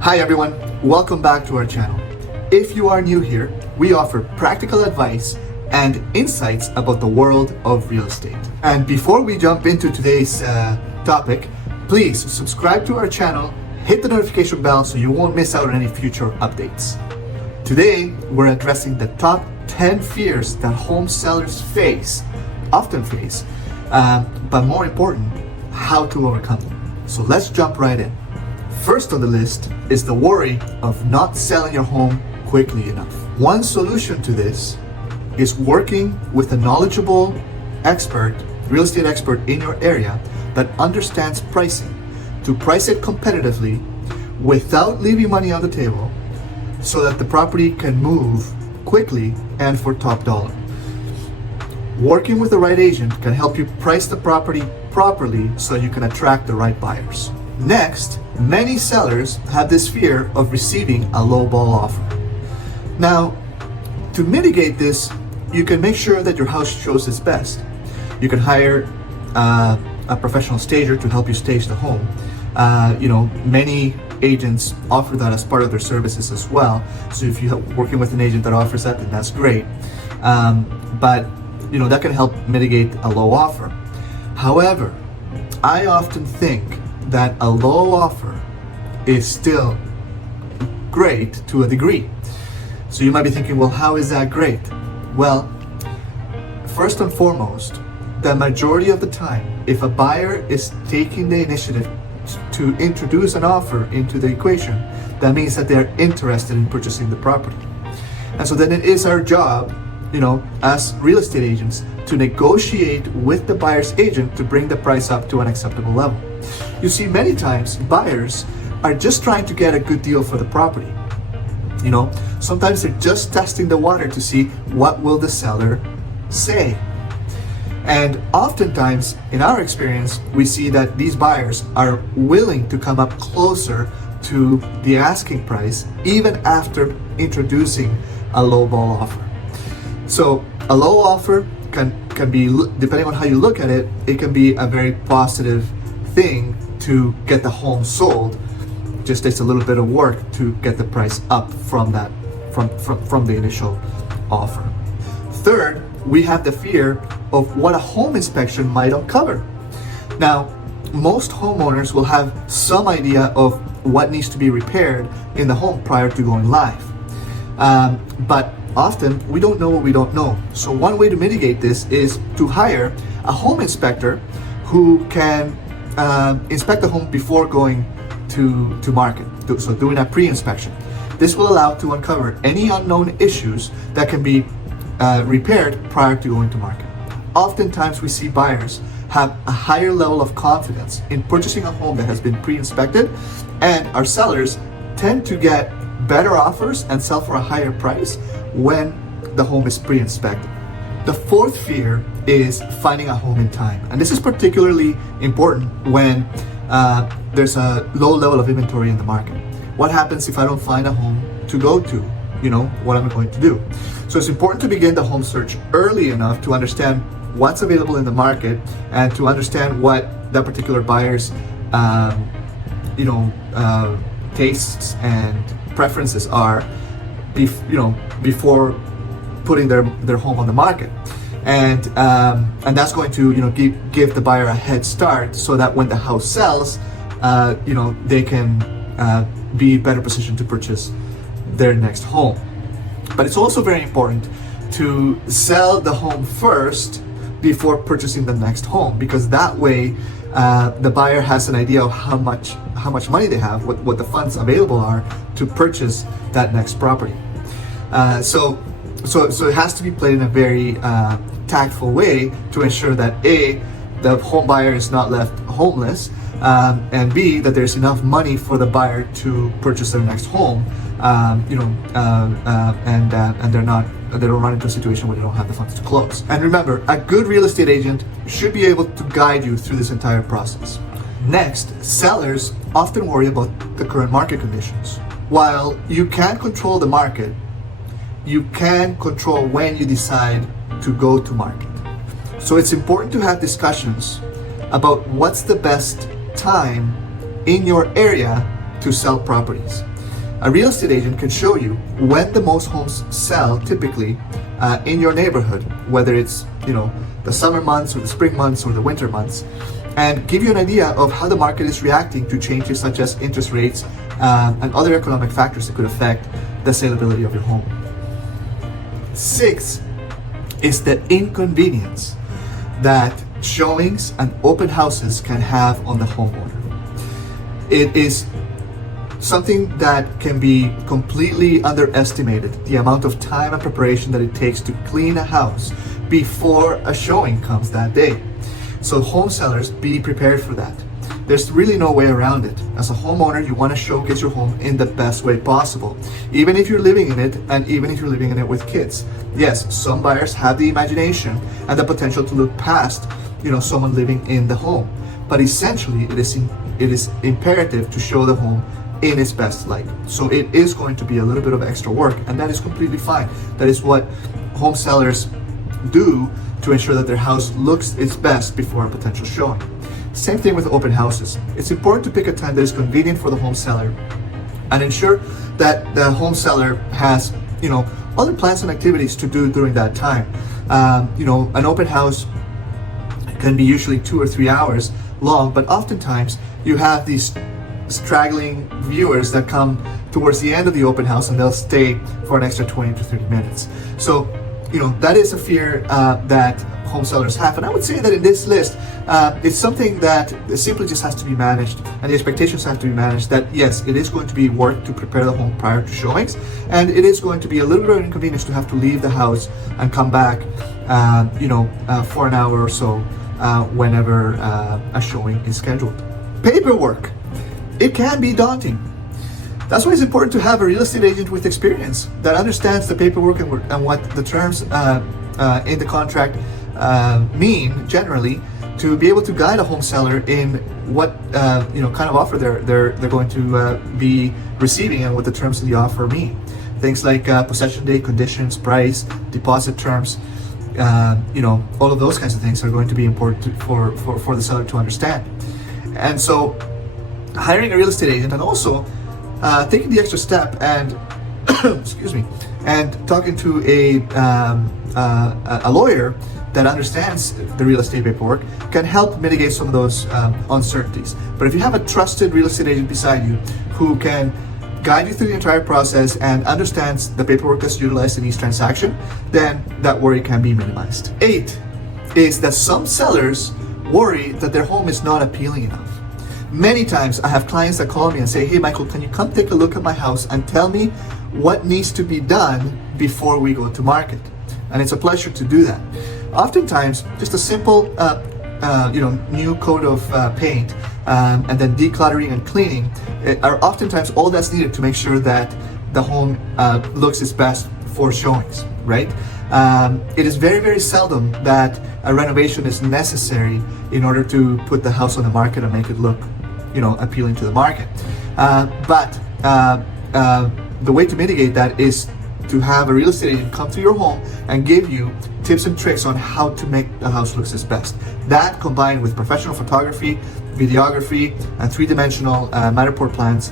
Hi everyone, welcome back to our channel. If you are new here, we offer practical advice and insights about the world of real estate. And before we jump into today's topic, please subscribe to our channel, hit the notification bell so you won't miss out on any future updates. Today, we're addressing the top 10 fears that home sellers often face, but more important, how to overcome them. So let's jump right in. First on the list is the worry of not selling your home quickly enough. One solution to this is working with a knowledgeable real estate expert in your area that understands pricing to price it competitively without leaving money on the table so that the property can move quickly and for top dollar. Working with the right agent can help you price the property properly so you can attract the right buyers. Next, many sellers have this fear of receiving a lowball offer. Now, to mitigate this, you can make sure that your house shows its best. You can hire a professional stager to help you stage the home. Many agents offer that as part of their services as well. So if you're working with an agent that offers that, then that's great. But that can help mitigate a low offer. However, I often think that a low offer is still great to a degree. So you might be thinking, well, how is that great? Well, first and foremost, the majority of the time, if a buyer is taking the initiative to introduce an offer into the equation, that means that they're interested in purchasing the property. And so then it is our job, as real estate agents, to negotiate with the buyer's agent to bring the price up to an acceptable level. You see, many times buyers are just trying to get a good deal for the property. Sometimes they're just testing the water to see what will the seller say. And oftentimes, in our experience, we see that these buyers are willing to come up closer to the asking price even after introducing a lowball offer. So a low offer can be, depending on how you look at it, it can be a very positive thing to get the home sold. It just takes a little bit of work to get the price up from the initial offer. Third, we have the fear of what a home inspection might uncover. Now, most homeowners will have some idea of what needs to be repaired in the home prior to going live. But often we don't know what we don't know. So one way to mitigate this is to hire a home inspector who can inspect the home before going to market. So doing a pre-inspection. This will allow to uncover any unknown issues that can be repaired prior to going to market. Oftentimes we see buyers have a higher level of confidence in purchasing a home that has been pre-inspected, and our sellers tend to get better offers and sell for a higher price when the home is pre-inspected. The fourth fear is finding a home in time. And this is particularly important when there's a low level of inventory in the market. What happens if I don't find a home to go to? What am I going to do? So it's important to begin the home search early enough to understand what's available in the market and to understand what that particular buyer's tastes and preferences are before putting their home on the market. And that's going to give the buyer a head start so that when the house sells, they can be better positioned to purchase their next home. But it's also very important to sell the home first before purchasing the next home, because that way the buyer has an idea of how much money they have, what the funds available are to purchase that next property. So it has to be played in a very tactful way to ensure that A, the home buyer is not left homeless, and B, that there's enough money for the buyer to purchase their next home, and they don't run into a situation where they don't have the funds to close. And remember, a good real estate agent should be able to guide you through this entire process. Next, sellers often worry about the current market conditions. While you can't control the market, you can control when you decide to go to market. So it's important to have discussions about what's the best time in your area to sell properties. A real estate agent can show you when the most homes sell typically in your neighborhood, whether it's the summer months or the spring months or the winter months, and give you an idea of how the market is reacting to changes such as interest rates and other economic factors that could affect the saleability of your home. 6 is the inconvenience that showings and open houses can have on the homeowner. It is something that can be completely underestimated, the amount of time and preparation that it takes to clean a house before a showing comes that day. So home sellers, be prepared for that. There's really no way around it. As a homeowner, you want to showcase your home in the best way possible, even if you're living in it and even if you're living in it with kids. Yes, some buyers have the imagination and the potential to look past, someone living in the home. But essentially, it is imperative to show the home in its best light. So it is going to be a little bit of extra work, and that is completely fine. That is what home sellers do to ensure that their house looks its best before a potential showing. Same thing with open houses. It's important to pick a time that is convenient for the home seller and ensure that the home seller has, other plans and activities to do during that time. An open house can be usually 2 or 3 hours long, but oftentimes you have these straggling viewers that come towards the end of the open house and they'll stay for an extra 20 to 30 minutes. So, that is a fear that home sellers have. And I would say that in this list, it's something that simply just has to be managed, and the expectations have to be managed that yes, it is going to be work to prepare the home prior to showings, and it is going to be a little bit of inconvenience to have to leave the house and come back, for an hour or so whenever a showing is scheduled. Paperwork. It can be daunting. That's why it's important to have a real estate agent with experience that understands the paperwork and what the terms in the contract mean generally, to be able to guide a home seller in what kind of offer they're going to be receiving and what the terms of the offer mean. Things like possession date, conditions, price, deposit terms, all of those kinds of things are going to be important for the seller to understand. And so hiring a real estate agent, and also taking the extra step and excuse me, and talking to a lawyer that understands the real estate paperwork can help mitigate some of those uncertainties. But if you have a trusted real estate agent beside you who can guide you through the entire process and understands the paperwork that's utilized in each transaction, then that worry can be minimized. 8 is that some sellers worry that their home is not appealing enough. Many times I have clients that call me and say, hey Michael, can you come take a look at my house and tell me what needs to be done before we go to market? And it's a pleasure to do that. Oftentimes, just a simple new coat of paint and then decluttering and cleaning are oftentimes all that's needed to make sure that the home looks its best for showings, right? It is very, very seldom that a renovation is necessary in order to put the house on the market and make it look, appealing to the market. But the way to mitigate that is to have a real estate agent come to your home and give you tips and tricks on how to make the house look its best. That, combined with professional photography, videography, and 3-dimensional Matterport plans,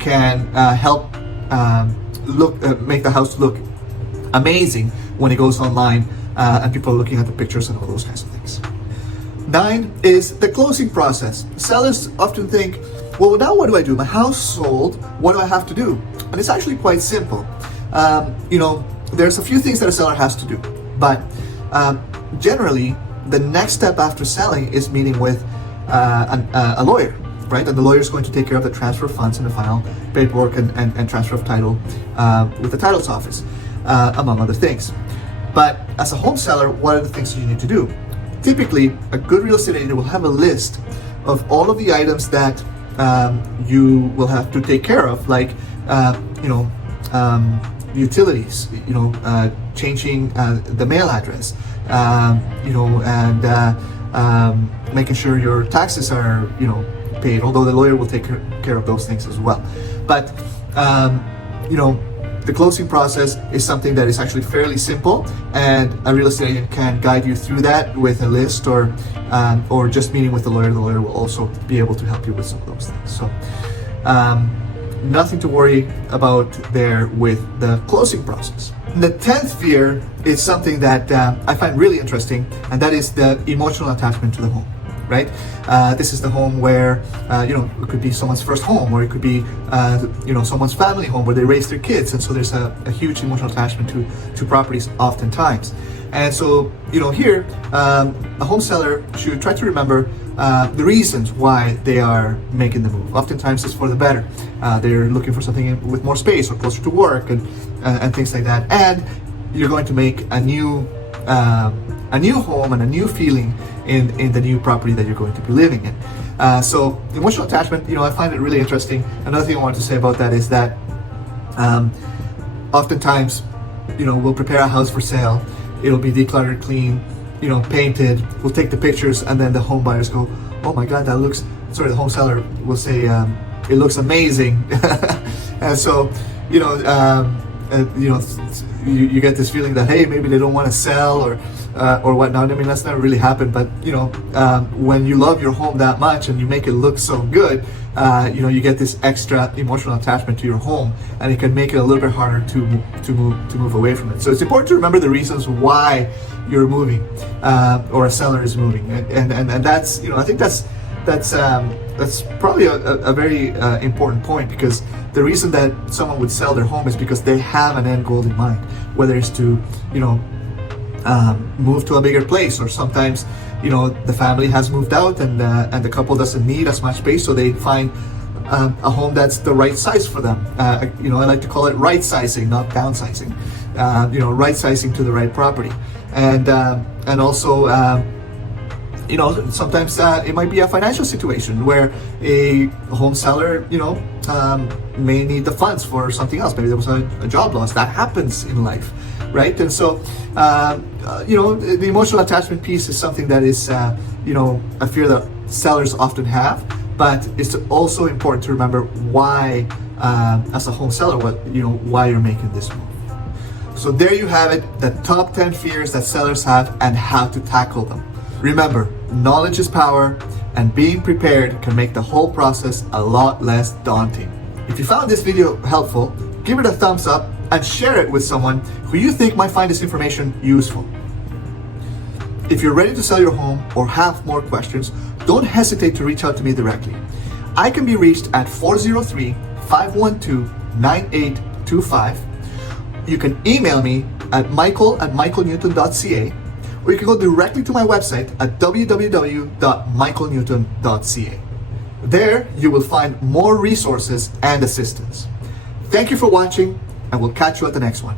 can help make the house look amazing when it goes online and people are looking at the pictures and all those kinds of things. 9 is the closing process. Sellers often think, well, now what do I do? My house sold, what do I have to do? And it's actually quite simple. There's a few things that a seller has to do, but generally the next step after selling is meeting with a lawyer, right? And the lawyer is going to take care of the transfer of funds and the final paperwork and transfer of title with the titles office, among other things. But as a home seller, what are the things that you need to do? Typically, a good real estate agent will have a list of all of the items that you will have to take care of, like utilities, changing the mail address, and making sure your taxes are, paid, although the lawyer will take care of those things as well. But, the closing process is something that is actually fairly simple, and a real estate agent can guide you through that with a list or just meeting with the lawyer. The lawyer will also be able to help you with some of those things. So nothing to worry about there with the closing process. The 10th fear is something that I find really interesting, and that is the emotional attachment to the home, right? This is the home where, it could be someone's first home, or it could be, someone's family home where they raise their kids. And so there's a huge emotional attachment to properties oftentimes. And so, here, a home seller should try to remember the reasons why they are making the move. Oftentimes it's for the better. They're looking for something with more space or closer to work and things like that. And you're going to make a new home and a new feeling in the new property that you're going to be living in. So emotional attachment, I find it really interesting. Another thing I want to say about that is that oftentimes, we'll prepare a house for sale. It'll be decluttered, clean, painted. We'll take the pictures, and then the home buyers go, "Oh my God, the home seller will say, it looks amazing." And so, you get this feeling that, hey, maybe they don't want to sell or whatnot. I mean, that's never really happened, but when you love your home that much and you make it look so good, you get this extra emotional attachment to your home, and it can make it a little bit harder to move away from it. So it's important to remember the reasons why you're moving, or a seller is moving, and that's I think that's probably a very important point, because the reason that someone would sell their home is because they have an end goal in mind, whether it's to move to a bigger place, or sometimes the family has moved out and the couple doesn't need as much space, so they find a home that's the right size for them. I like to call it right sizing, not downsizing. Right sizing to the right property, and also sometimes it might be a financial situation where a home seller may need the funds for something else. Maybe there was a job loss. That happens in life, right? And so the emotional attachment piece is something that is a fear that sellers often have, but it's also important to remember why, as a home seller, why you're making this move. So there you have it, the top 10 fears that sellers have and how to tackle them. Remember, knowledge is power, and being prepared can make the whole process a lot less daunting. If you found this video helpful, give it a thumbs up and share it with someone who you think might find this information useful. If you're ready to sell your home or have more questions, don't hesitate to reach out to me directly. I can be reached at 403-512-9825. You can email me at michael@michaelnewton.ca, or you can go directly to my website at www.michaelnewton.ca. There, you will find more resources and assistance. Thank you for watching, and we'll catch you at the next one.